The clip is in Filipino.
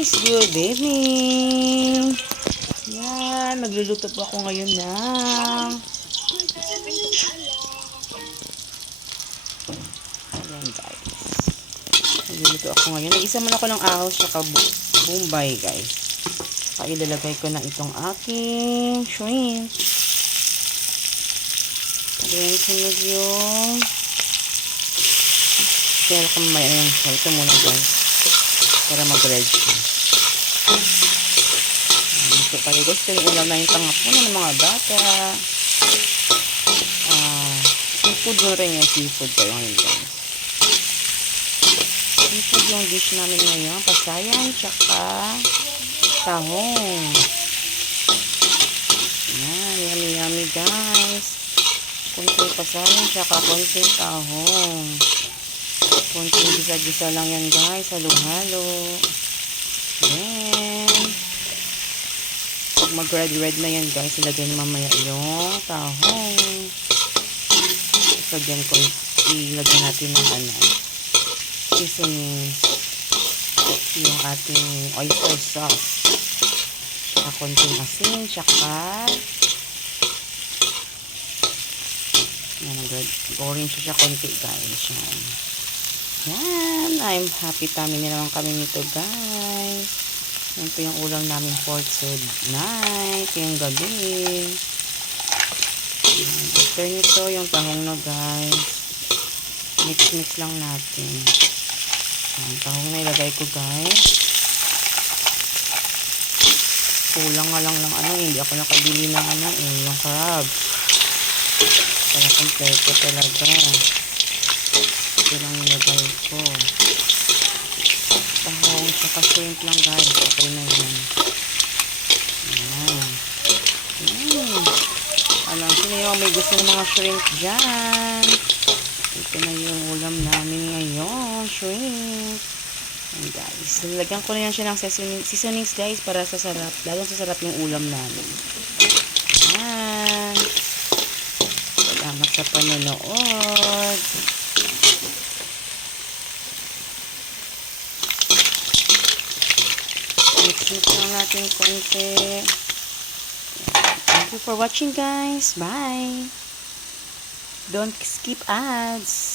guys, good evening. Yan, magluluto po ako ngayon ng ayan guys. Magluluto ako ngayon. Nag-isa muna ako ng ahos saka bombay guys. Saka ilalagay ko na itong aking shrimp. Then, sunod yung kaya ko mamaya na yung ito muna guys. Para mag-red siya. Ito kayo guys. Ito yung ulam na yung tangapunan ng mga bata. Seafood mo rin yung seafood kayo ngayon guys. Seafood yung dish namin ngayon. Pasayan, tsaka tahong. Yan, yummy yummy guys. Kunting pasayan, tsaka kunting tahong. Kunting gisa-gisa lang yan guys. Halo-halo. Then, pag mag-red na yan guys, ilagay na mamaya yung tahong. Ilagyan natin ng seasoning, yung ating oyster sauce, tsaka konting asin, tsaka orange siya konti guys. Yan, I'm happy tummy na naman kami nito guys. Yan po yung ulam namin for tonight, yung gabi. After nito, yung tahong na guys. Mix lang natin. Ang tahong na ilagay ko guys. Kulang nga lang ng hindi ako nakabili ng yung crabs. Para kompleto talaga. Ito lang ilagay ko. Tahong saka shrimp lang guys. Okay na yan. Ayan. Sino yung may gusto ng mga shrimp dyan? Ito na yung ulam namin ngayon. Shrimp. And guys, nilagyan ko na yan siya ng seasonings guys para sa sarap. Lalong sa sarap yung ulam namin. Ayan. Salamat sa panonood. Mix lang natin konti. Thank you for watching guys. Bye. Don't skip ads.